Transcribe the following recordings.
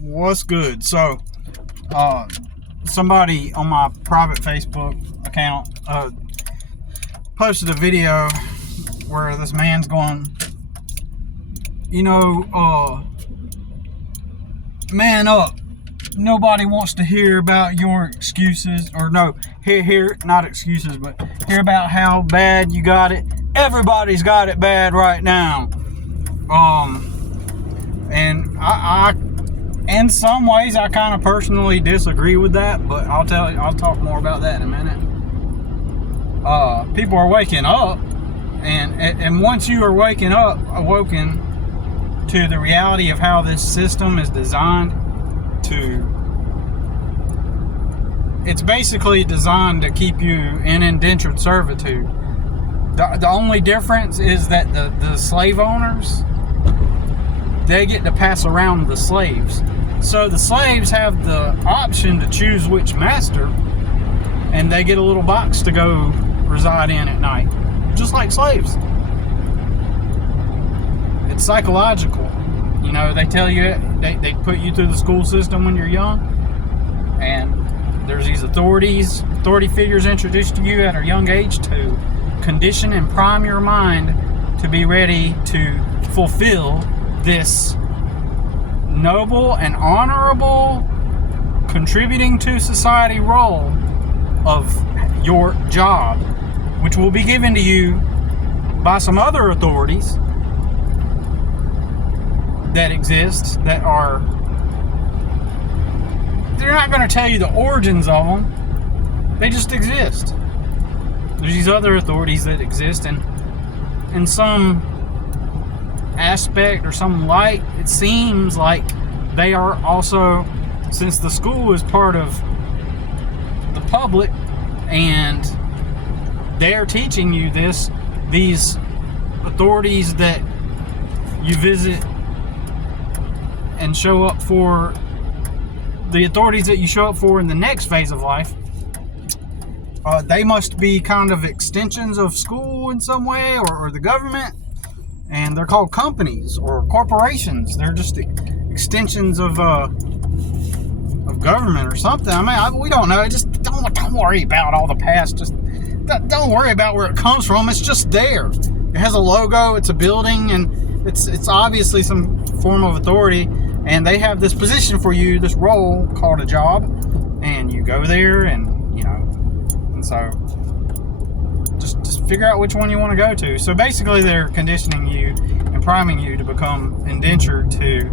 What's good? So, somebody on my private Facebook account posted a video where this man's going, man up. Nobody wants to hear about your excuses, or no, hear not excuses, but hear about how bad you got it. Everybody's got it bad right now. And I in some ways, I kind of personally disagree with that, but I'll talk more about that in a minute. People are waking up, and once you are awoken to the reality of how this system is designed it's basically designed to keep you in indentured servitude. The only difference is that the slave owners, they get to pass around the slaves. So the slaves have the option to choose which master, and they get a little box to go reside in at night, just like slaves. It's psychological. They tell you, they put you through the school system when you're young, and there's these authority figures introduced to you at a young age to condition and prime your mind to be ready to fulfill this noble and honorable contributing to society role of your job, which will be given to you by some other authorities that exist they're not going to tell you the origins of them. They just exist. There's these other authorities that exist, and in some aspect or some light, it seems like they are also, since the school is part of the public and they're teaching you these authorities that you visit and show up for, the authorities that you show up for in the next phase of life, they must be kind of extensions of school in some way, or the government, and they're called companies or corporations. They're just extensions of government or something. We don't know. Just don't worry about all the past. Just don't worry about where it comes from. It's just there. It has a logo. It's a building, and it's obviously some form of authority. And they have this position for you, this role called a job, and you go there, and so just figure out which one you want to go to. So basically, they're conditioning you and priming you to become indentured to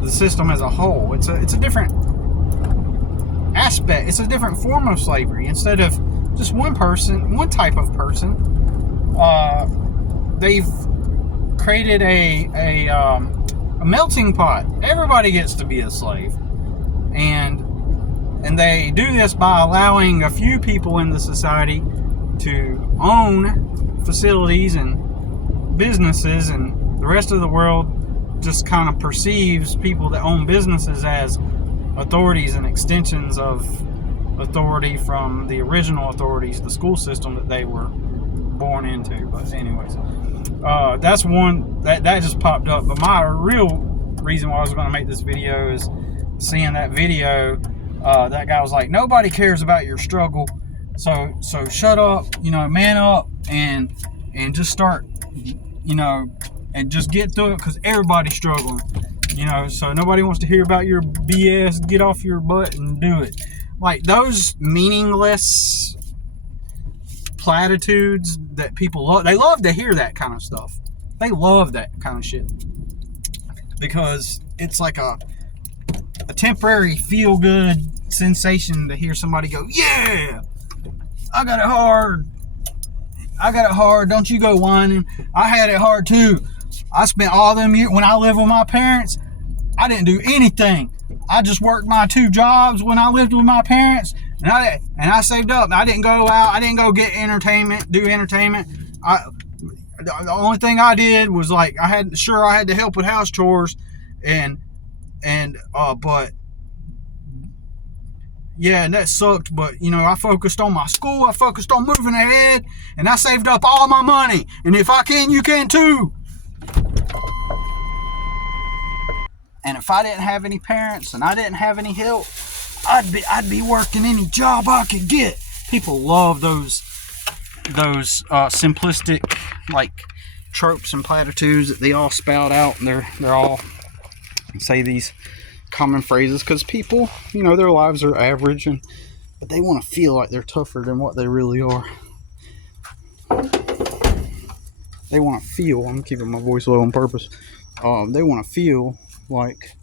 the system as a whole. It's a different aspect. It's a different form of slavery. Instead of just one type of person, they've created a melting pot. Everybody gets to be a slave, and they do this by allowing a few people in the society to own facilities and businesses, and the rest of the world just kind of perceives people that own businesses as authorities and extensions of authority from the original authorities, the school system that they were born into. But anyways, that's one that just popped up. But my real reason why I was going to make this video is seeing that video. That guy was like, nobody cares about your struggle, so shut up, man up, and just start, and just get through it, because everybody's struggling, so nobody wants to hear about your BS. Get off your butt and do it. Like those meaningless platitudes that people love. They love to hear that kind of stuff. They love that kind of shit because it's like a temporary feel-good sensation to hear somebody go, yeah, I got it hard, don't you go whining. I had it hard too. I spent all them years, when I lived with my parents, I didn't do anything. I just worked my 2 jobs when I lived with my parents, and I saved up. I didn't go out, I didn't go get do entertainment. The only thing I did was like, I had to help with house chores, but yeah, and that sucked. But I focused on my school, I focused on moving ahead, and I saved up all my money. And if I can, you can too. And if I didn't have any parents and I didn't have any help, I'd be working any job I could get. People love those simplistic like tropes and platitudes that they all spout out, and they're all say these common phrases because people, their lives are average, but they want to feel like they're tougher than what they really are. They want to feel. I'm keeping my voice low on purpose. They want to feel like,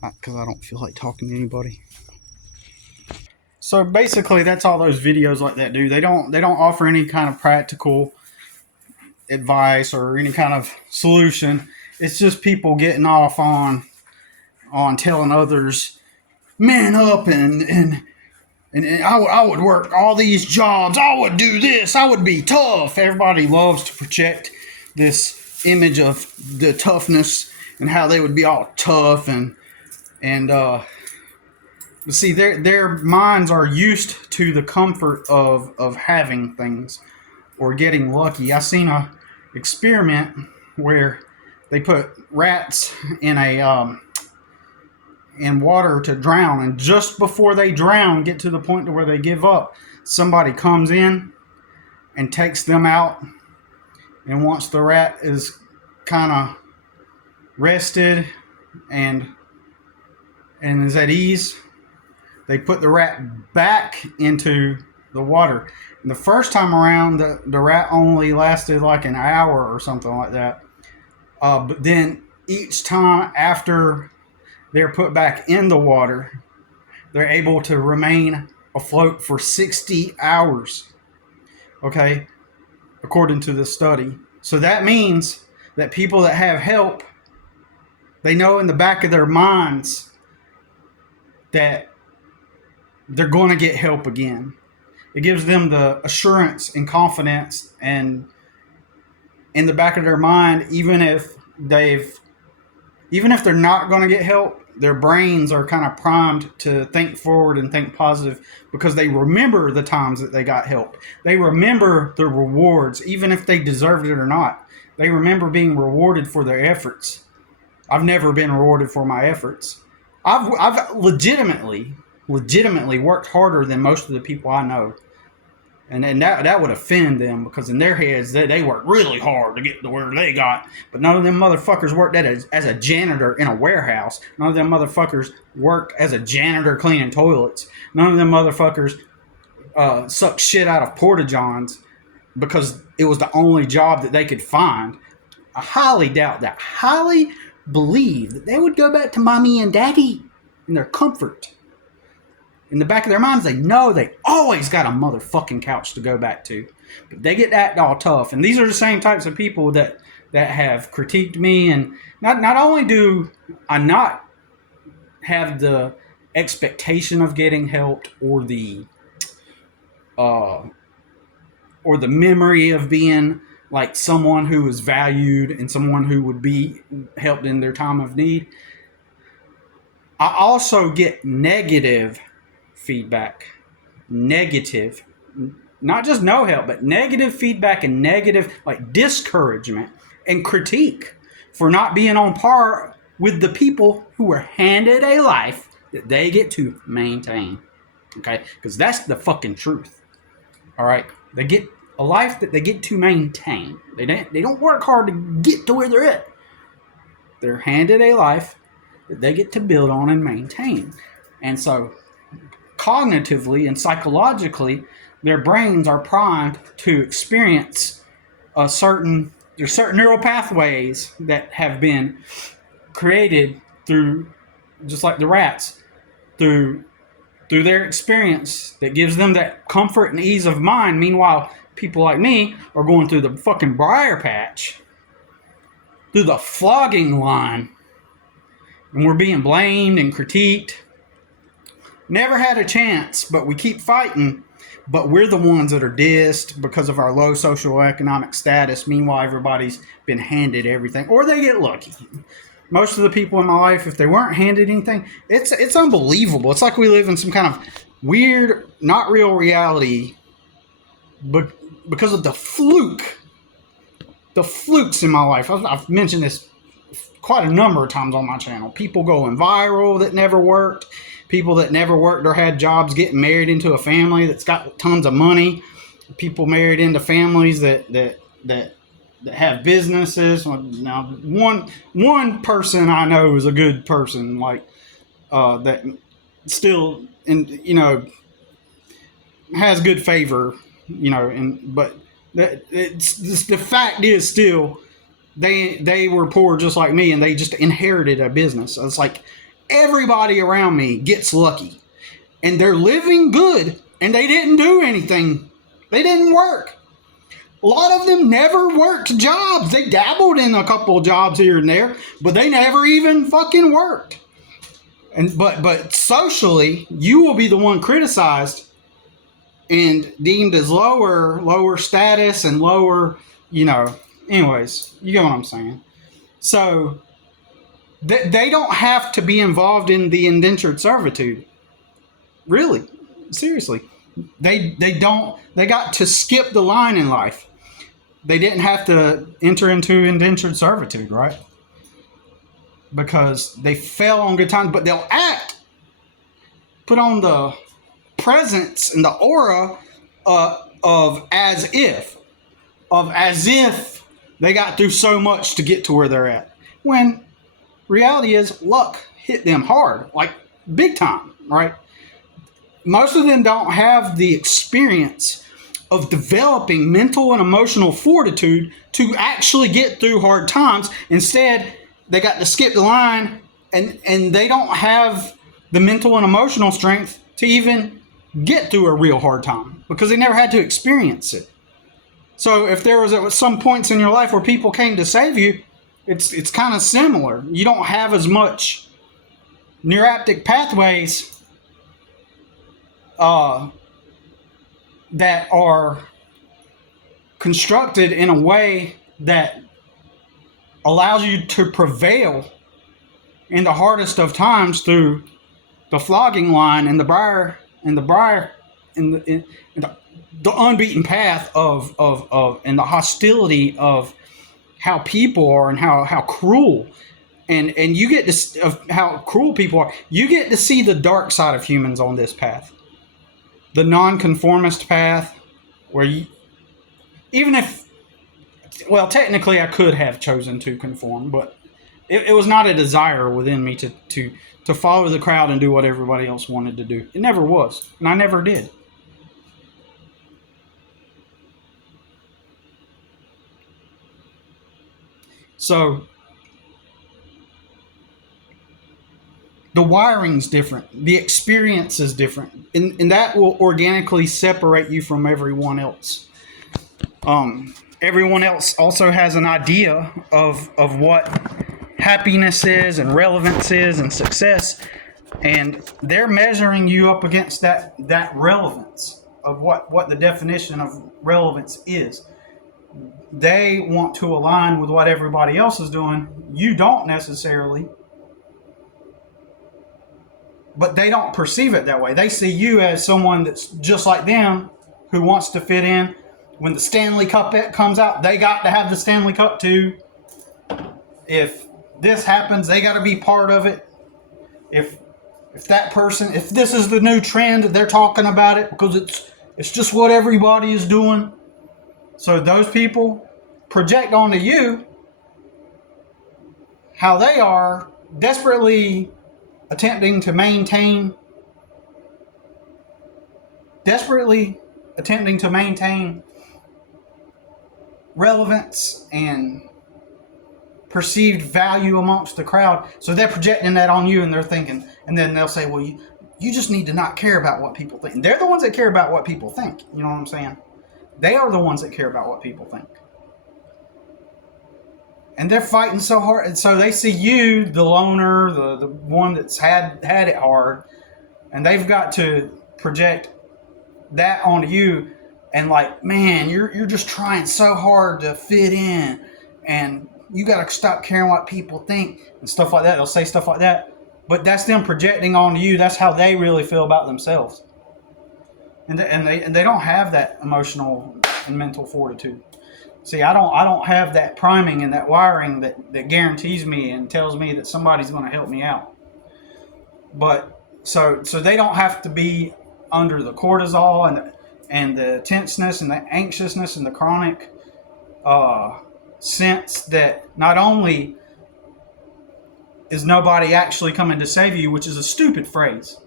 because I don't feel like talking to anybody. So basically, that's all those videos like that do. They don't offer any kind of practical advice or any kind of solution. It's just people getting off on telling others, man up, and I would work all these jobs. I would do this. I would be tough. Everybody loves to project this image of the toughness and how they would be all tough and see, their minds are used to the comfort of having things or getting lucky. I seen a experiment where they put rats in in water to drown, and just before they drown, get to the point to where they give up, somebody comes in and takes them out, and once the rat is kind of rested and is at ease, they put the rat back into the water. And the first time around, the rat only lasted like an hour or something like that. But then each time after they're put back in the water, they're able to remain afloat for 60 hours. Okay, according to the study. So that means that people that have help, they know in the back of their minds that they're going to get help again. It gives them the assurance and confidence, and in the back of their mind, even if they're not going to get help, their brains are kind of primed to think forward and think positive because they remember the times that they got help. They remember the rewards, even if they deserved it or not. They remember being rewarded for their efforts. I've never been rewarded for my efforts. I've legitimately worked harder than most of the people I know. And that would offend them because in their heads, they worked really hard to get to where they got. But none of them motherfuckers worked as a janitor in a warehouse. None of them motherfuckers worked as a janitor cleaning toilets. None of them motherfuckers sucked shit out of porta-johns because it was the only job that they could find. I highly doubt that. Highly believe that they would go back to mommy and daddy in their comfort. In the back of their minds, they know they always got a motherfucking couch to go back to. But they get that all tough. And these are the same types of people that have critiqued me. And not only do I not have the expectation of getting helped or the memory of being like someone who is valued and someone who would be helped in their time of need, I also get negative feedback. Negative, not just no help, but negative feedback and negative like discouragement and critique for not being on par with the people who were handed a life that they get to maintain. Okay, because that's the fucking truth. All right, they get a life that they get to maintain. They don't work hard to get to where they're at. They're handed a life that they get to build on and maintain. And so cognitively and psychologically, their brains are primed to experience there's certain neural pathways that have been created through, just like the rats, through their experience that gives them that comfort and ease of mind. Meanwhile, people like me are going through the fucking briar patch, through the flogging line, and we're being blamed and critiqued. Never had a chance, but we keep fighting. But we're the ones that are dissed because of our low socioeconomic status. Meanwhile, everybody's been handed everything, or they get lucky. Most of the people in my life, if they weren't handed anything, it's unbelievable. It's like we live in some kind of weird, not real reality, but because of the flukes in my life. I've mentioned this quite a number of times on my channel. People going viral that never worked. People that never worked or had jobs getting married into a family that's got tons of money. People married into families that have businesses. Now, one person I know is a good person, like that still, has good favor, but the fact is still they were poor just like me, and they just inherited a business. It's like everybody around me gets lucky, and they're living good, and they didn't do anything. They didn't work. A lot of them never worked jobs. They dabbled in a couple of jobs here and there, but they never even fucking worked. But socially, you will be the one criticized and deemed as lower status and lower, anyways, you get what I'm saying. So they don't have to be involved in the indentured servitude. Really, seriously. They don't. They got to skip the line in life. They didn't have to enter into indentured servitude, right? Because they fell on good times, but they'll put on the presence and the aura of as if they got through so much to get to where they're at. When reality is, luck hit them hard, like big time, right? Most of them don't have the experience of developing mental and emotional fortitude to actually get through hard times. Instead, they got to skip the line, and they don't have the mental and emotional strength to even get through a real hard time because they never had to experience it. So if there was at some points in your life where people came to save you, it's kind of similar. You don't have as much neuroptic pathways that are constructed in a way that allows you to prevail in the hardest of times through the flogging line and the unbeaten path of and the hostility of how people are and how cruel and you get to of how cruel people are. You get to see the dark side of humans on this path. The nonconformist path, where technically I could have chosen to conform, but it was not a desire within me to follow the crowd and do what everybody else wanted to do. It never was, and I never did. So the wiring's different. The experience is different. And that will organically separate you from everyone else. Everyone else also has an idea of what happiness is and relevance is and success. And they're measuring you up against that relevance of what the definition of relevance is. They want to align with what everybody else is doing. You don't necessarily. But they don't perceive it that way. They see you as someone that's just like them, who wants to fit in. When the Stanley Cup comes out, they got to have the Stanley Cup too. If this happens, they got to be part of it. If this is the new trend, they're talking about it because it's just what everybody is doing. So those people project onto you how they are desperately attempting to maintain relevance and perceived value amongst the crowd. So they're projecting that on you, and they're thinking, and then they'll say, well, you just need to not care about what people think. And they're the ones that care about what people think. You know what I'm saying? They are the ones that care about what people think. And they're fighting so hard. And so they see you, the loner, the one that's had it hard, and they've got to project that onto you. And like, man, you're just trying so hard to fit in, and you got to stop caring what people think and stuff like that. They'll say stuff like that, but that's them projecting onto you. That's how they really feel about themselves. And they don't have that emotional and mental fortitude. See, I don't have that priming and that wiring that guarantees me and tells me that somebody's going to help me out. But so they don't have to be under the cortisol and the tenseness and the anxiousness and the chronic sense that not only is nobody actually coming to save you, which is a stupid phrase.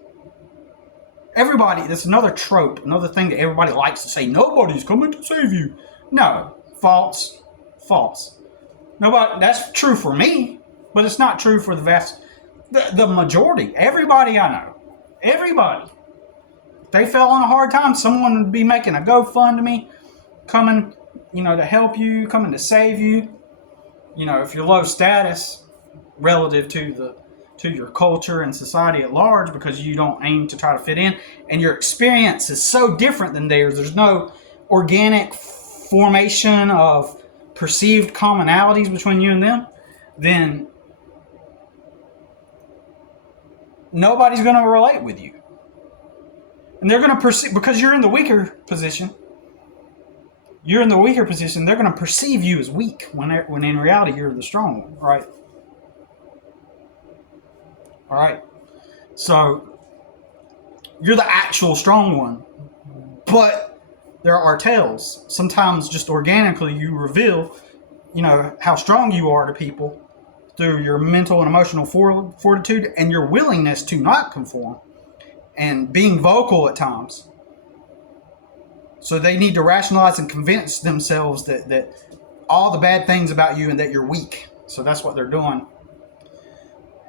Everybody, that's another trope, another thing that everybody likes to say, nobody's coming to save you. No, false. Nobody, that's true for me, but it's not true for the majority. Everybody I know, everybody. If they fell on a hard time, someone would be making a GoFundMe, coming, to help you, coming to save you. If you're low status relative to your culture and society at large, because you don't aim to try to fit in, and your experience is so different than theirs. There's no organic formation of perceived commonalities between you and them. Then nobody's going to relate with you, and they're going to perceive, because you're in the weaker position. They're going to perceive you as weak when in reality you're the strong one, right? All right. So you're the actual strong one, but there are tells. Sometimes just organically you reveal, how strong you are to people through your mental and emotional fortitude and your willingness to not conform and being vocal at times. So they need to rationalize and convince themselves that all the bad things about you and that you're weak. So that's what they're doing.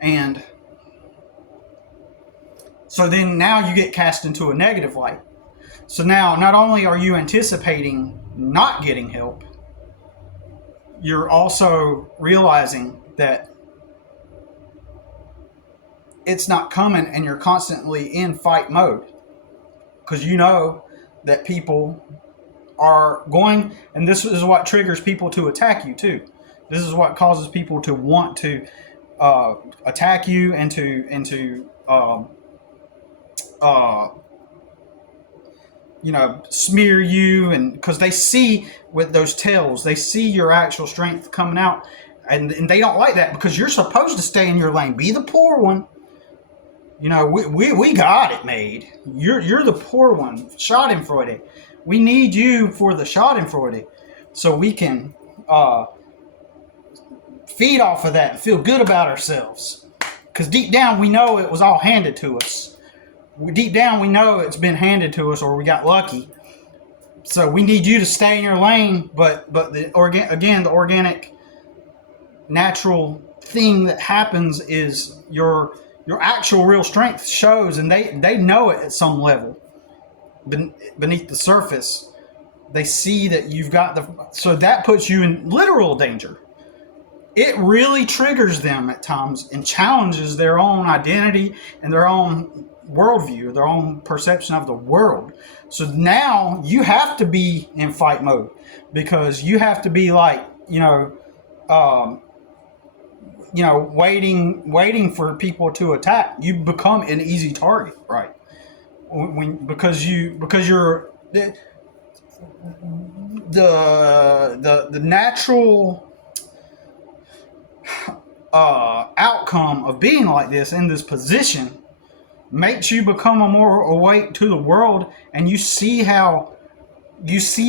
And so then now you get cast into a negative light. So now not only are you anticipating not getting help, you're also realizing that it's not coming, and you're constantly in fight mode. Because you know that people are going, and this is what triggers people to attack you too. This is what causes people to want to attack you and to smear you, and because they see with those tells, they see your actual strength coming out, and they don't like that, because you're supposed to stay in your lane, be the poor one. We got it made. You're the poor one, Schadenfreude. We need you for the Schadenfreude, so we can feed off of that and feel good about ourselves. Because deep down we know it was all handed to us. Deep down we know it's been handed to us, or we got lucky. So we need you to stay in your lane, but the organic, natural thing that happens is your actual real strength shows, and they know it at some level. Beneath the surface, they see that you've got so that puts you in literal danger. It really triggers them at times and challenges their own identity and their own worldview, their own perception of the world. So now you have to be in fight mode, because you have to be like, waiting for people to attack. You become an easy target, right? Because you're the natural outcome of being like this in this position makes you become a more awake to the world, and you see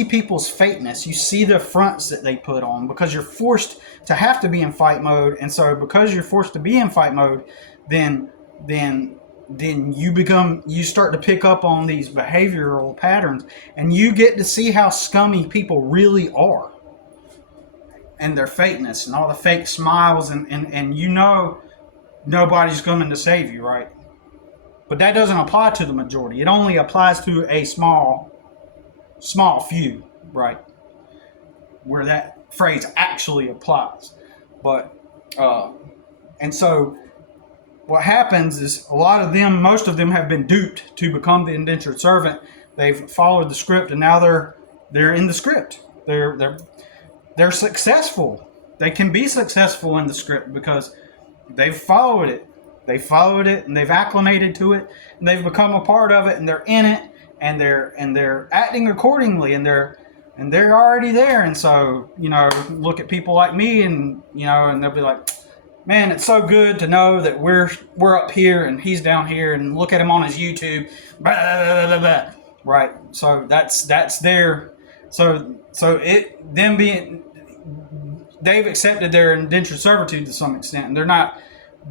people's fakeness. You see the fronts that they put on, because you're forced to have to be in fight mode. And so because you're forced to be in fight mode, then you start to pick up on these behavioral patterns, and you get to see how scummy people really are, and their fakeness and all the fake smiles, and nobody's coming to save you, right? But that doesn't apply to the majority. It only applies to a small few, right? Where that phrase actually applies. But and so what happens is most of them have been duped to become the indentured servant. They've followed the script, and now they're in the script. They're successful. They can be successful in the script because they've followed it. They followed it, and they've acclimated to it, and they've become a part of it, and they're in it, and they're acting accordingly, and they're and they're already there. And so, look at people like me, and and they'll be like, man, it's so good to know that we're up here and he's down here, and look at him on his YouTube, blah, blah, blah, blah. Right? So that's their, so it them being, they've accepted their indentured servitude to some extent, and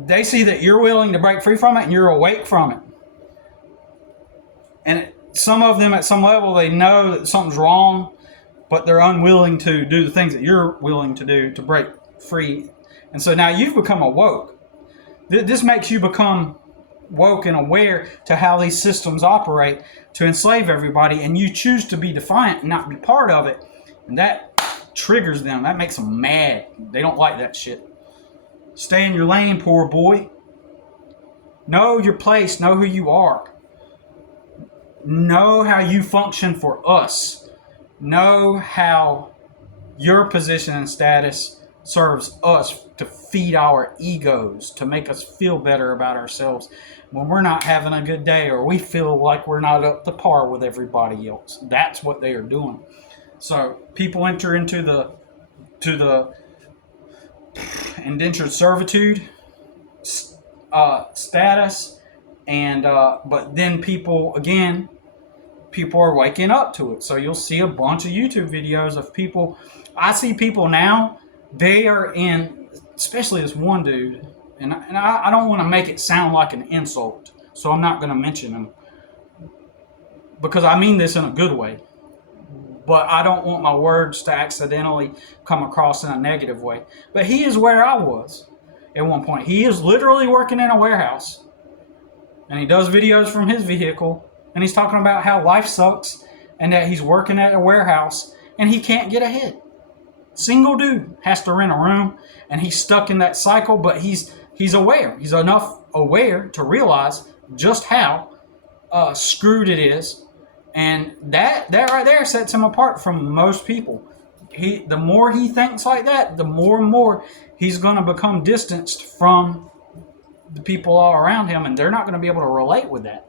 they see that you're willing to break free from it and you're awake from it. And some of them at some level, they know that something's wrong, but they're unwilling to do the things that you're willing to do to break free. And so now you've become awoke. This makes you become woke and aware to how these systems operate to enslave everybody, and you choose to be defiant and not be part of it. And that triggers them. That makes them mad. They don't like that shit. Stay in your lane, poor boy. Know your place. Know who you are. Know how you function for us. Know how your position and status serves us to feed our egos, to make us feel better about ourselves when we're not having a good day, or we feel like we're not up to par with everybody else. That's what they are doing. So people enter into the indentured servitude status, and but then people are waking up to it. So you'll see a bunch of YouTube videos of people. I see people now, they are in, especially this one dude, and I don't want to make it sound like an insult, so I'm not going to mention him, because I mean this in a good way, but I don't want my words to accidentally come across in a negative way. But he is where I was at one point. He is literally working in a warehouse, and he does videos from his vehicle, and he's talking about how life sucks and that he's working at a warehouse and he can't get ahead. Single dude, has to rent a room, and he's stuck in that cycle, but he's aware. He's enough aware to realize just how screwed it is, and that right there sets him apart from most people. The more he thinks like that, the more and more he's going to become distanced from the people all around him, and they're not going to be able to relate with that.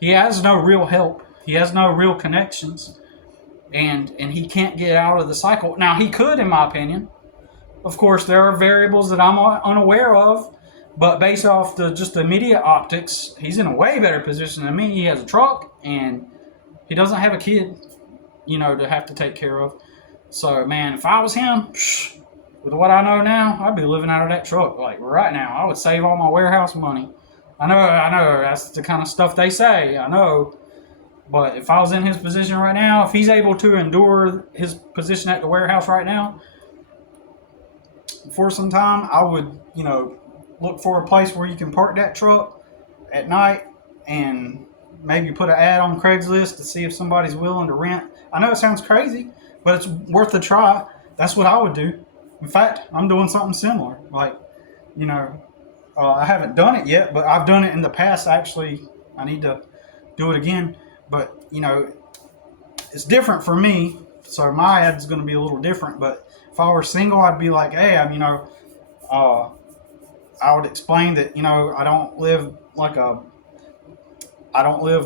He has no real help. He has no real connections. And he can't get out of the cycle. Now, he could, in my opinion. Of course, there are variables that I'm unaware of, but based off just the immediate optics, he's in a way better position than me. He has a truck, and he doesn't have a kid, to have to take care of. So, man, if I was him, with what I know now, I'd be living out of that truck, like right now. I would save all my warehouse money. I know, that's the kind of stuff they say, I know. But if I was in his position right now, if he's able to endure his position at the warehouse right now for some time, I would, look for a place where you can park that truck at night, and maybe put an ad on Craigslist to see if somebody's willing to rent. I know it sounds crazy, but it's worth a try. That's what I would do. In fact, I'm doing something similar. Like, I haven't done it yet, but I've done it in the past. Actually, I need to do it again. But, it's different for me, so my ad's going to be a little different. But if I were single, I'd be like, hey, I would explain that, I don't live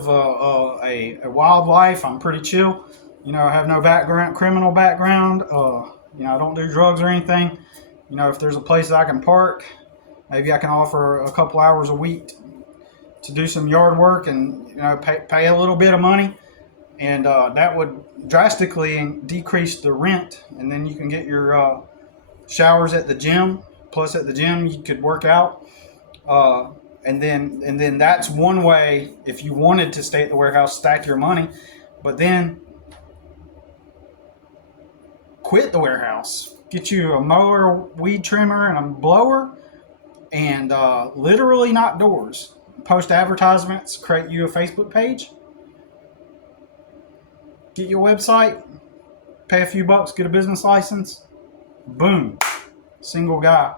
a wild life. I'm pretty chill. I have no criminal background. I don't do drugs or anything. If there's a place that I can park, maybe I can offer a couple hours a week to do some yard work, and pay a little bit of money, and that would drastically decrease the rent. And then you can get your showers at the gym. Plus, at the gym you could work out, and then that's one way. If you wanted to stay at the warehouse, stack your money, but then quit the warehouse. Get you a mower, weed trimmer, and a blower, and literally knock doors. Post advertisements, create you a Facebook page, get your website, pay a few bucks, get a business license. Boom. Single guy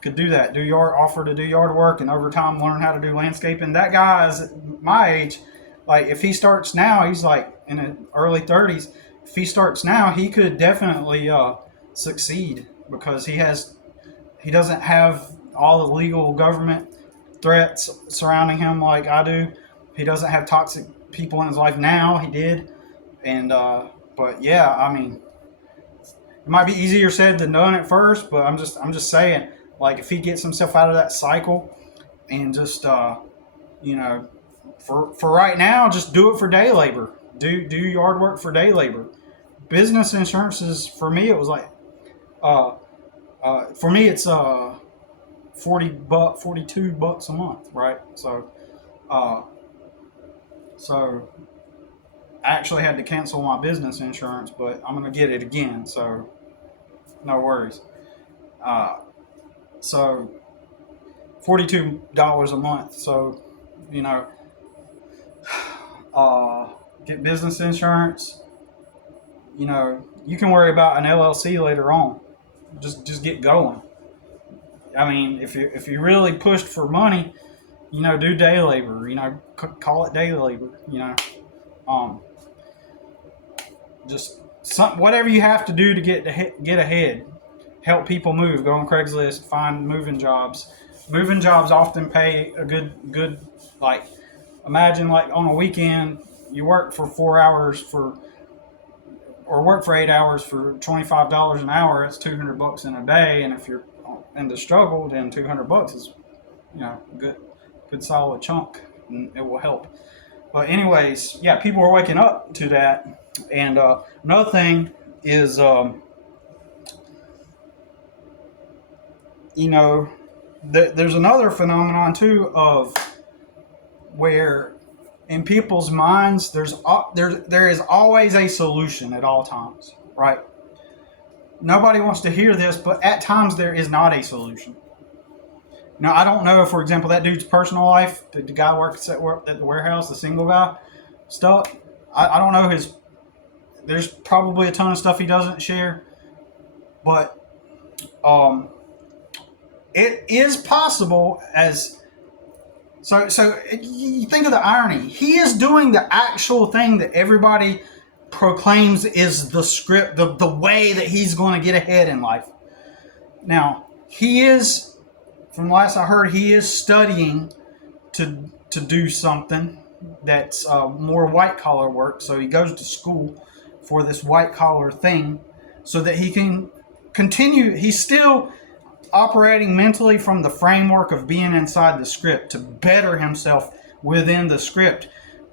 could do that. Offer to do yard work, and over time learn how to do landscaping. That guy is my age. Like, if he starts now, he's like in his early 30s. If he starts now, he could definitely succeed, because he doesn't have all the legal government threats surrounding him like I do. He doesn't have toxic people in his life now. He did, and But yeah, I mean, it might be easier said than done at first, but I'm just saying, like, if he gets himself out of that cycle and just you know, for right now, just do it for day labor. Do yard work for day labor. Business insurance is, for me, it was like uh for me it's 42 bucks a month, right? Uh so I actually had to cancel my business insurance, but I'm gonna get it again, so no worries. Uh, so $42 a month. So, you know, get business insurance. You know, you can worry about an LLC later on. Just get going. I mean, if you really pushed for money, you know, do day labor. You know, call it day labor. You know, um, just whatever you have to do to get ahead. Help people move. Go on Craigslist, find moving jobs. Moving jobs often pay a good like. Imagine like on a weekend you work for 4 hours or work for 8 hours for $25 an hour. It's $200 in a day, and if you're in the struggle, then $200 is, you know, good solid chunk, and it will help. But anyways, yeah, people are waking up to that. And another thing is, you know, there's another phenomenon too of where in people's minds there is always a solution at all times, right? Nobody wants to hear this, but at times there is not a solution. Now, I don't know, for example, that dude's personal life, the guy works at the warehouse, the single guy stuff. I don't know his. There's probably a ton of stuff he doesn't share, but it is possible as. So you think of the irony. He is doing the actual thing that everybody proclaims is the script, the way that he's going to get ahead in life. Now, he is, from the last I heard, he is studying to do something that's more white collar work. So he goes to school for this white collar thing so that he can continue. He's still operating mentally from the framework of being inside the script to better himself within the script.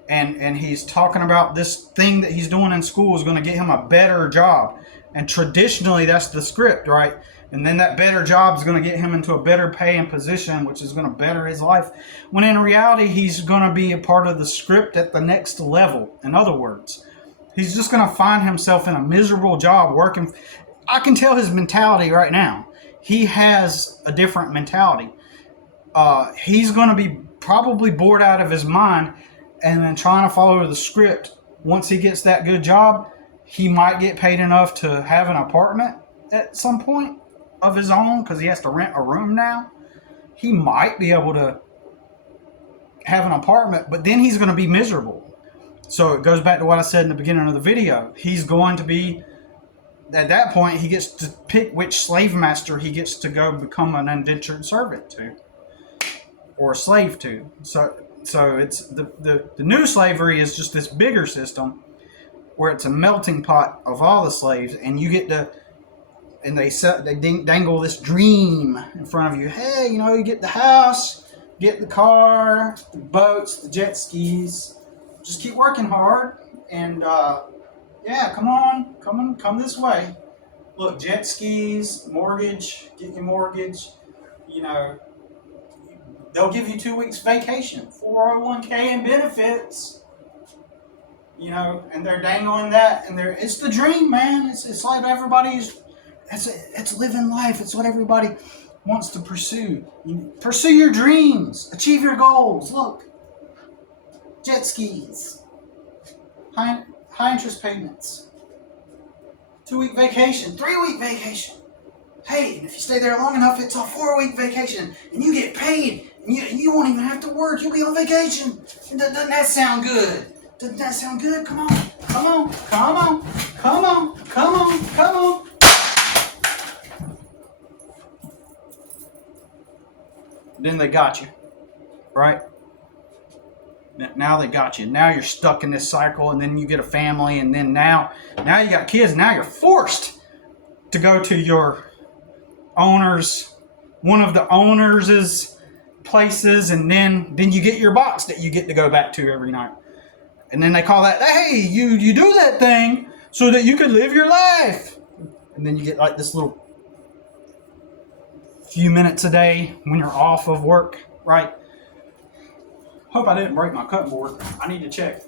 And he's talking about this thing that he's doing in school is going to get him a better job. And traditionally, that's the script, right? And then that better job is going to get him into a better paying position, which is going to better his life. When in reality, he's going to be a part of the script at the next level. In other words, he's just going to find himself in a miserable job working. I can tell his mentality right now. He has a different mentality. He's going to be probably bored out of his mind and then trying to follow the script. Once he gets that good job, he might get paid enough to have an apartment at some point of his own because he has to rent a room now. He might be able to have an apartment, but then he's going to be miserable. So it goes back to what I said in the beginning of the video. He's going to be, at that point, he gets to pick which slave master he gets to go become an indentured servant to or a slave to. So it's the new slavery is just this bigger system where it's a melting pot of all the slaves, and you get to, and they dangle this dream in front of you. Hey, you know, you get the house, get the car, the boats, the jet skis. Just keep working hard, and yeah, come this way. Look, jet skis, mortgage, get your mortgage. You know, they'll give you 2 weeks vacation, 401k and benefits. You know, and they're dangling that, and it's the dream, man. It's like everybody's. It's living life. It's what everybody wants to pursue. Pursue your dreams. Achieve your goals. Look, jet skis, high interest payments, 2-week vacation, 3-week vacation. Hey, and if you stay there long enough, it's a 4-week vacation, and you get paid, and you won't even have to work. You'll be on vacation. And doesn't that sound good? Doesn't that sound good? Come on, come on, come on, come on, come on, come on. Then they got you, right? Now they got you. Now you're stuck in this cycle, and then you get a family, and then now you got kids. Now you're forced to go to your owner's, one of the owner's places, and then you get your box that you get to go back to every night. And then they call that, hey, you do that thing so that you could live your life. And then you get like this little few minutes a day when you're off of work, right? Hope I didn't break my cutting board. I need to check.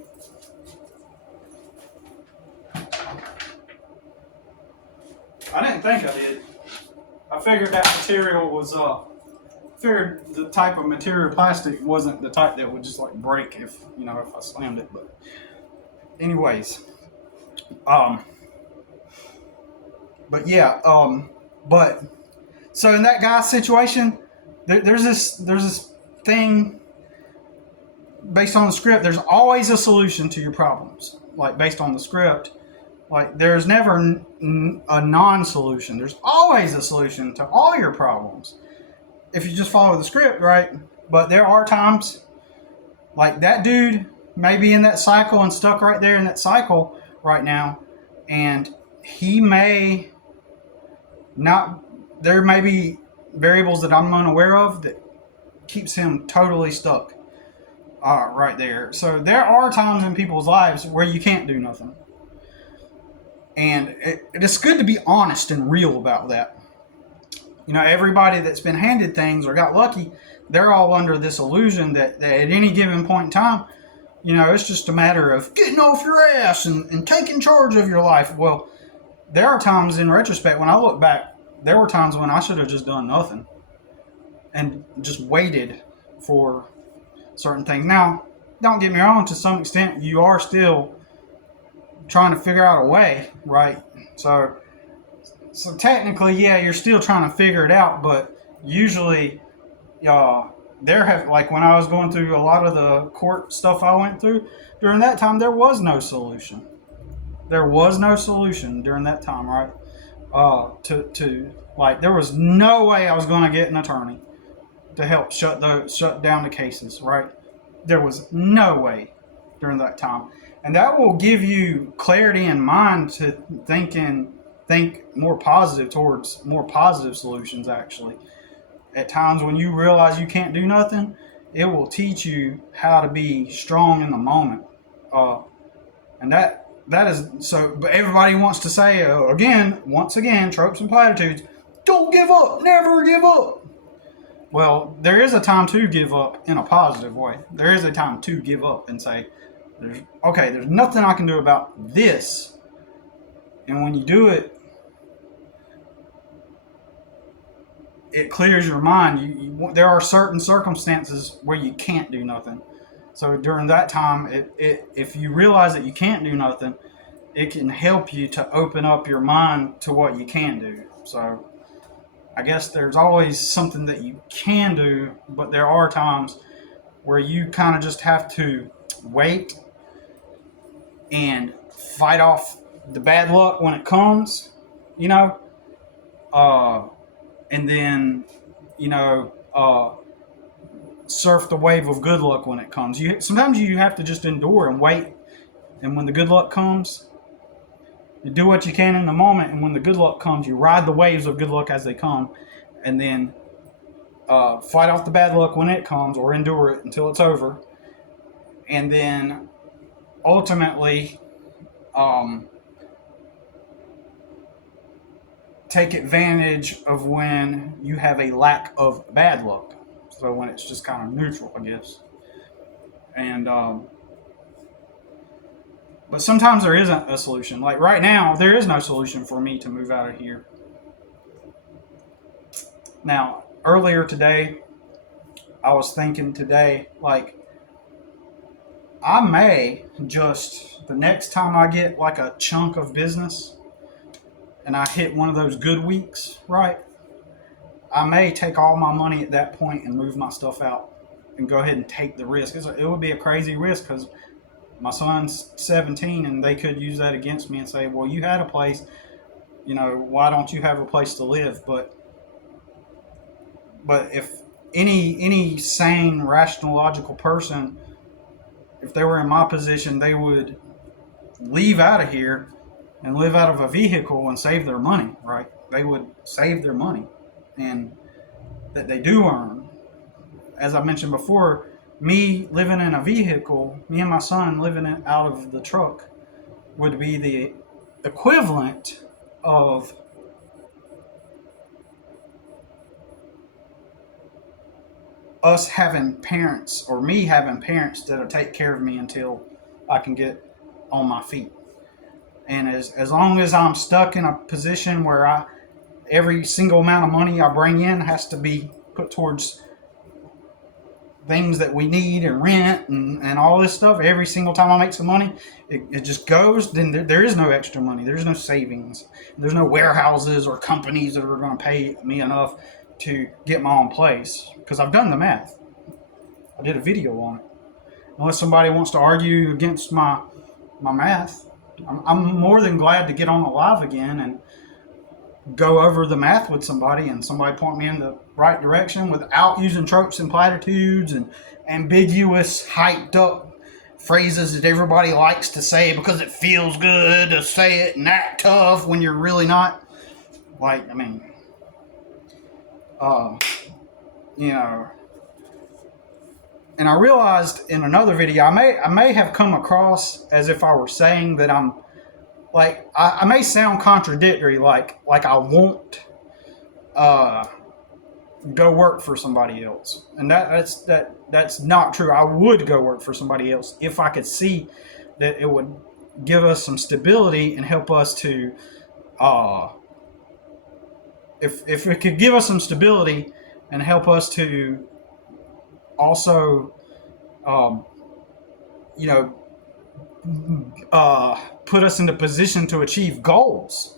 I didn't think I did. I figured that material was, figured the type of material plastic wasn't the type that would just like break if I slammed it. But anyways, but yeah, but so in that guy's situation, there's this thing based on the script. There's always a solution to your problems, like based on the script. Like there's never a non-solution. There's always a solution to all your problems if you just follow the script, right? But there are times, like that dude may be in that cycle and stuck right there in that cycle right now, and he may not. There may be variables that I'm unaware of that keeps him totally stuck right there. So there are times in people's lives where you can't do nothing. And it's good to be honest and real about that. Everybody that's been handed things or got lucky, they're all under this illusion that at any given point in time, it's just a matter of getting off your ass and taking charge of your life. Well, there are times in retrospect, when I look back, there were times when I should have just done nothing and just waited for certain things. Now, don't get me wrong, to some extent, you are still trying to figure out a way, right? So technically, yeah, you're still trying to figure it out, but usually, like when I was going through a lot of the court stuff I went through, during that time, there was no solution. There was no solution during that time, right? There was no way I was going to get an attorney to help shut down the cases, right? There was no way during that time. And that will give you clarity in mind to think more positive towards more positive solutions, actually. At times when you realize you can't do nothing, it will teach you how to be strong in the moment. And that is so, but everybody wants to say, once again, tropes and platitudes, don't give up, never give up. Well, there is a time to give up in a positive way. There is a time to give up and say, there's nothing I can do about this. And when you do it, it clears your mind. There are certain circumstances where you can't do nothing. So during that time, if you realize that you can't do nothing, it can help you to open up your mind to what you can do. So I guess there's always something that you can do, but there are times where you kind of just have to wait and fight off the bad luck when it comes, and then, surf the wave of good luck when it comes. Sometimes you have to just endure and wait, and when the good luck comes, you do what you can in the moment, and when the good luck comes, you ride the waves of good luck as they come, and then fight off the bad luck when it comes, or endure it until it's over, and then ultimately take advantage of when you have a lack of bad luck. So when it's just kind of neutral, I guess. And but sometimes there isn't a solution. Like right now, there is no solution for me to move out of here. Now, earlier today, I was thinking like, I may just, the next time I get like a chunk of business and I hit one of those good weeks, right? I may take all my money at that point and move my stuff out and go ahead and take the risk. It would be a crazy risk because my son's 17 and they could use that against me and say, well, you had a place, why don't you have a place to live? But if any sane, rational, logical person if they were in my position, they would leave out of here and live out of a vehicle and save their money, right? They would save their money, and that they do earn. As I mentioned before, me living in a vehicle, me and my son living out of the truck would be the equivalent of us having parents, or me having parents that'll take care of me until I can get on my feet. And as long as I'm stuck in a position where every single amount of money I bring in has to be put towards things that we need and rent and all this stuff, every single time I make some money, it just goes, then there is no extra money. There's no savings. There's no warehouses or companies that are going to pay me enough to get my own place, because I've done the math. I did a video on it. Unless somebody wants to argue against my math, I'm more than glad to get on the live again and go over the math with somebody, and somebody point me in the right direction without using tropes and platitudes and ambiguous, hyped up phrases that everybody likes to say because it feels good to say it and act tough when you're really not. Like, I mean, you know. And I realized in another video, I may have come across as if I were saying that I'm like, I may sound contradictory, like I won't go work for somebody else, and that's not true. I would go work for somebody else if I could see that it would give us some stability and help us to, if it could give us some stability and help us to also, you know, put us in the position to achieve goals,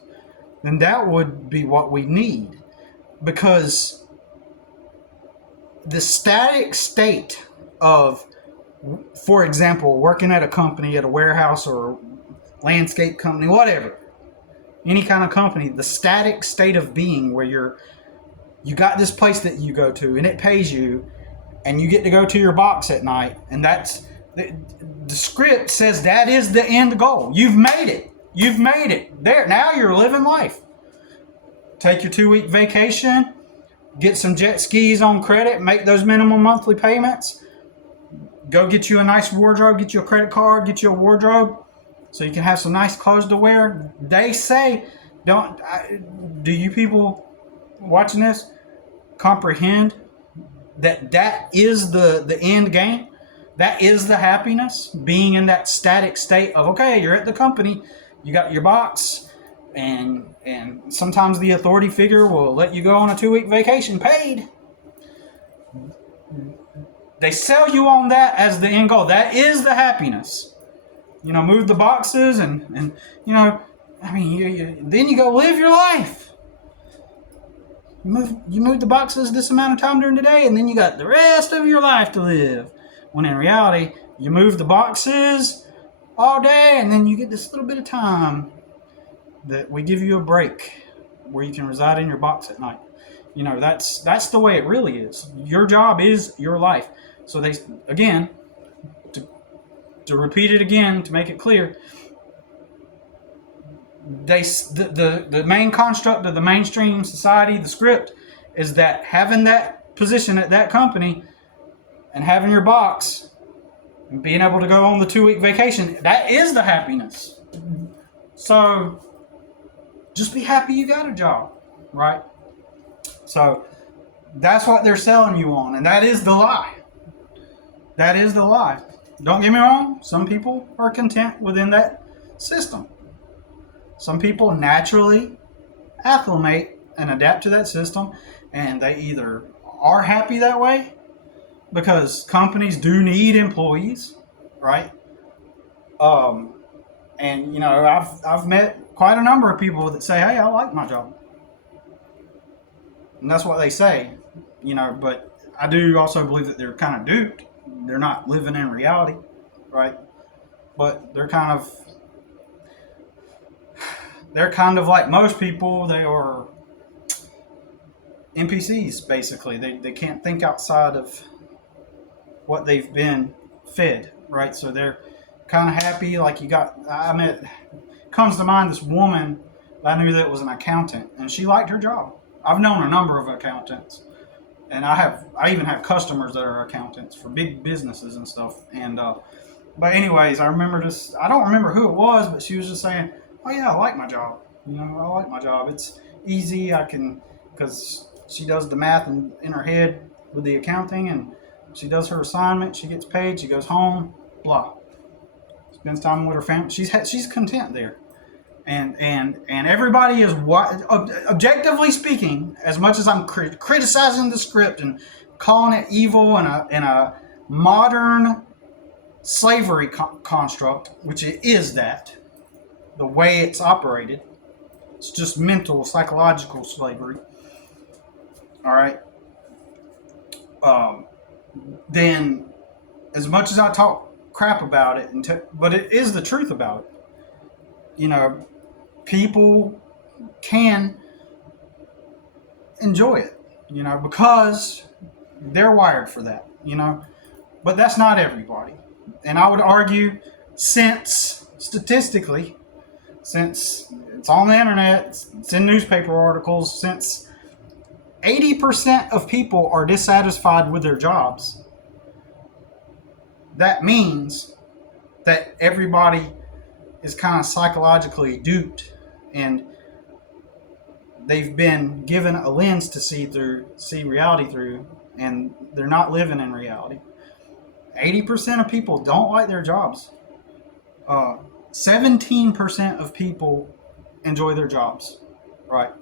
then that would be what we need. Because the static state of, for example, working at a company, at a warehouse or landscape company, whatever, any kind of company, the static state of being where you got this place that you go to and it pays you and you get to go to your box at night, and that's the script says that is the end goal. You've made it. You've made it. There. Now you're living life. Take your 2-week vacation. Get some jet skis on credit. Make those minimum monthly payments. Go get you a nice wardrobe. Get you a credit card. Get you a wardrobe so you can have some nice clothes to wear. They say, do you people watching this comprehend that is the end game? That is the happiness, being in that static state of, okay, you're at the company, you got your box, and sometimes the authority figure will let you go on a 2-week vacation paid. They sell you on that as the end goal. That is the happiness. You know, move the boxes and you know, I mean, then you go live your life. You move the boxes this amount of time during the day, and then you got the rest of your life to live. When in reality, you move the boxes all day, and then you get this little bit of time that we give you a break where you can reside in your box at night. You know, that's the way it really is. Your job is your life. So they, again, to repeat it again, to make it clear, the main construct of the mainstream society, the script, is that having that position at that company and having your box and being able to go on the 2-week vacation, that is the happiness. So just be happy you got a job, right? So that's what they're selling you on, and that is the lie. That is the lie. Don't get me wrong, some people are content within that system. Some people naturally acclimate and adapt to that system, and they either are happy that way because companies do need employees, right? And you know, I've met quite a number of people that say, "Hey, I like my job," and that's what they say, you know. But I do also believe that they're kind of duped. They're not living in reality, right? But they're kind of like most people. They are NPCs, basically. They can't think outside of what they've been fed right? So they're kind of happy. Like I met, comes to mind this woman I knew that was an accountant, and she liked her job. I've known a number of accountants, and I even have customers that are accountants for big businesses and stuff. And but anyways, I remember this. I don't remember who it was, but she was just saying, "Oh yeah, I like my job. I like my job. It's easy. I can because she does the math in her head with the accounting, and she does her assignment. She gets paid. She goes home. Blah. Spends time with her family. She's content there." And everybody is objectively speaking, as much as I'm criticizing the script and calling it evil and a modern slavery construct, which it is, that the way it's operated, it's just mental, psychological slavery. All right. Then, as much as I talk crap about it, but it is the truth about it. People can enjoy it, because they're wired for that, but that's not everybody. And I would argue, since statistically, since it's on the internet, it's in newspaper articles, since 80% of people are dissatisfied with their jobs, that means that everybody is kind of psychologically duped, and they've been given a lens to see reality through, and they're not living in reality. 80% of people don't like their jobs. 17% of people enjoy their jobs, right?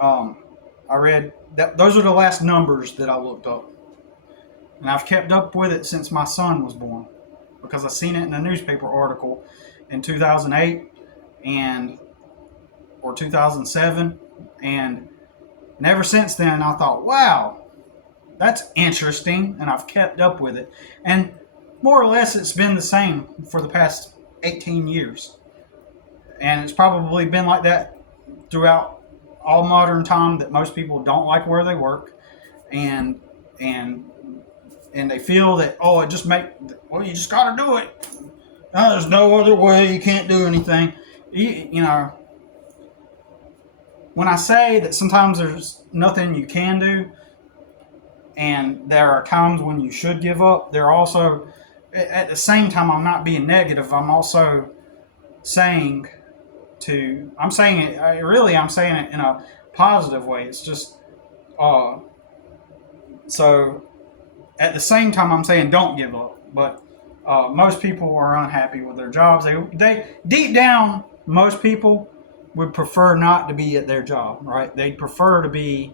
I read that those are the last numbers that I looked up, and I've kept up with it since my son was born, because I seen it in a newspaper article in 2008 or 2007, and ever since then I thought, wow, that's interesting, and I've kept up with it, and more or less it's been the same for the past 18 years, and it's probably been like that throughout all modern time, that most people don't like where they work, and they feel that, you just got to do it. No, there's no other way. You can't do anything. When I say that sometimes there's nothing you can do, and there are times when you should give up, there are also, at the same time, I'm not being negative. I'm also saying I'm saying it in a positive way. It's just, so at the same time, I'm saying don't give up. But most people are unhappy with their jobs. They deep down, most people would prefer not to be at their job, right? They'd prefer to be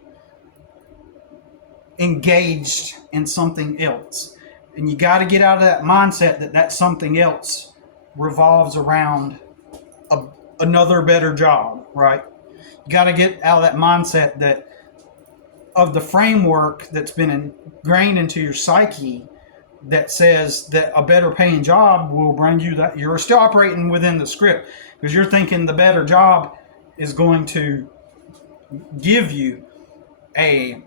engaged in something else. And you got to get out of that mindset that something else revolves around another better job, right? You got to get out of that mindset that of the framework that's been ingrained into your psyche that says that a better paying job will bring you that. You're still operating within the script, because you're thinking the better job is going to give you a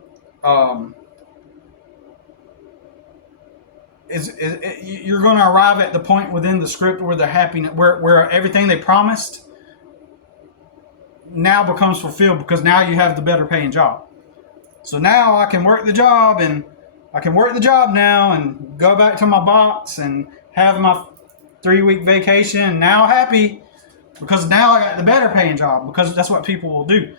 you're going to arrive at the point within the script where the happiness, where everything they promised now becomes fulfilled, because now you have the better paying job. So now I can work the job, and I can work the job now and go back to my box and have my 3-week vacation, and now happy, because now I got the better paying job, because that's what people will do.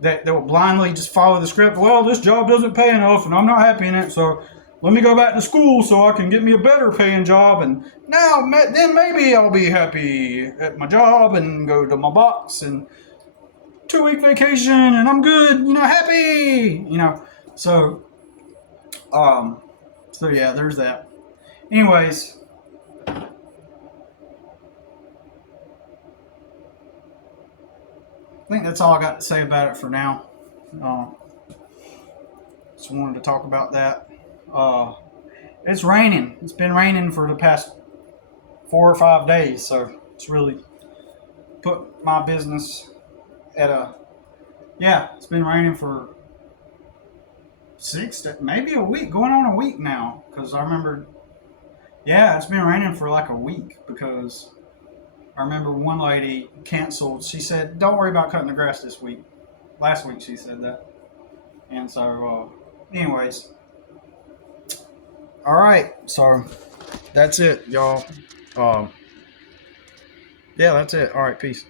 They will blindly just follow the script. Well, this job doesn't pay enough and I'm not happy in it, so let me go back to school so I can get me a better paying job, and now then maybe I'll be happy at my job and go to my box and 2-week vacation and I'm good, happy, so yeah, there's that. Anyways, I think that's all I got to say about it for now. Just wanted to talk about that. It's raining. It's been raining for the past 4 or 5 days, so it's really put my business at it's been raining for maybe a week, going on a week now, because I remember Yeah, it's been raining for like a week because I remember one lady canceled. She said, "Don't worry about cutting the grass this week." Last week she said that, and so, anyways, all right. So that's it, y'all. Um, yeah, that's it. All right, peace.